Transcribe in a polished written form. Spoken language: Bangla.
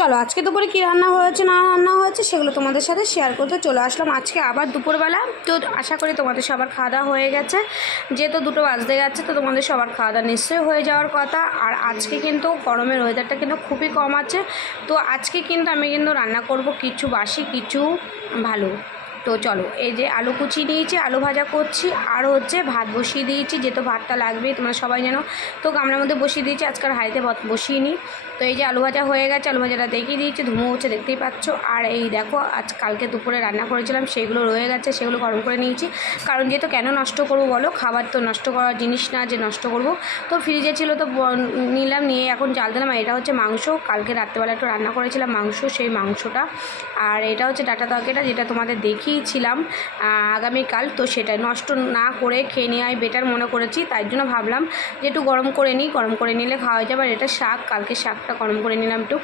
চলো আজকে দুপুরে কী রান্না হয়েছে না রান্না হয়েছে সেগুলো তোমাদের সাথে শেয়ার করতে চলে আসলাম আজকে আবার দুপুরবেলা। তো আশা করি তোমাদের সবার খাওয়া দাওয়া হয়ে গেছে, যেহেতু 2টো বাজতে যাচ্ছে তো তোমাদের সবার খাওয়া দাওয়া নিশ্চয়ই হয়ে যাওয়ার কথা। আর আজকে কিন্তু গরমের ওয়েদারটা কিন্তু খুবই কম আছে। তো আজকে কিন্তু আমি রান্না করব কিছু বাসি কিছু ভালো। তো চলো, এই যে আলু কুচি নিয়েছি, আলু ভাজা করছি, আর হচ্ছে ভাত বসিয়ে দিয়েছি, যেহেতু ভাতটা লাগবেই তোমরা সবাই জানো। তো গামলার মধ্যে বসিয়ে দিয়েছি, আজকাল হাঁড়িতে ভাত বসিয়ে নিই। তো এই যে আলু ভাজা হয়ে গেছে, আলু ভাজাটা দেখিয়ে দিয়েছি, ধুমো হচ্ছে দেখতেই পাচ্ছ। আর এই দেখো কালকে দুপুরে রান্না করেছিলাম সেগুলো রয়ে গেছে, সেগুলো গরম করে নিয়েছি। কারণ যেহেতু কেন নষ্ট করবো বলো, খাবার তো নষ্ট করার জিনিস না যে নষ্ট করব। তো ফ্রিজে ছিল তো নিলাম, নিয়ে এখন জাল দিলাম। আর এটা হচ্ছে মাংস, কালকে রাত্রেবেলা একটু রান্না করেছিলাম মাংস, সেই মাংসটা। আর এটা হচ্ছে ডাটা তরকারিটা, যেটা তোমাদের দেখিয়েছিলাম আগামীকাল। তো সেটা নষ্ট না করে খেয়ে নেওয়াই বেটার মনে করেছি, তাই জন্য ভাবলাম যে একটু গরম করে নিই, গরম করে নিলে খাওয়া যাবে। আর এটা শাক, কালকে শাকটা গরম করে নিলাম একটু।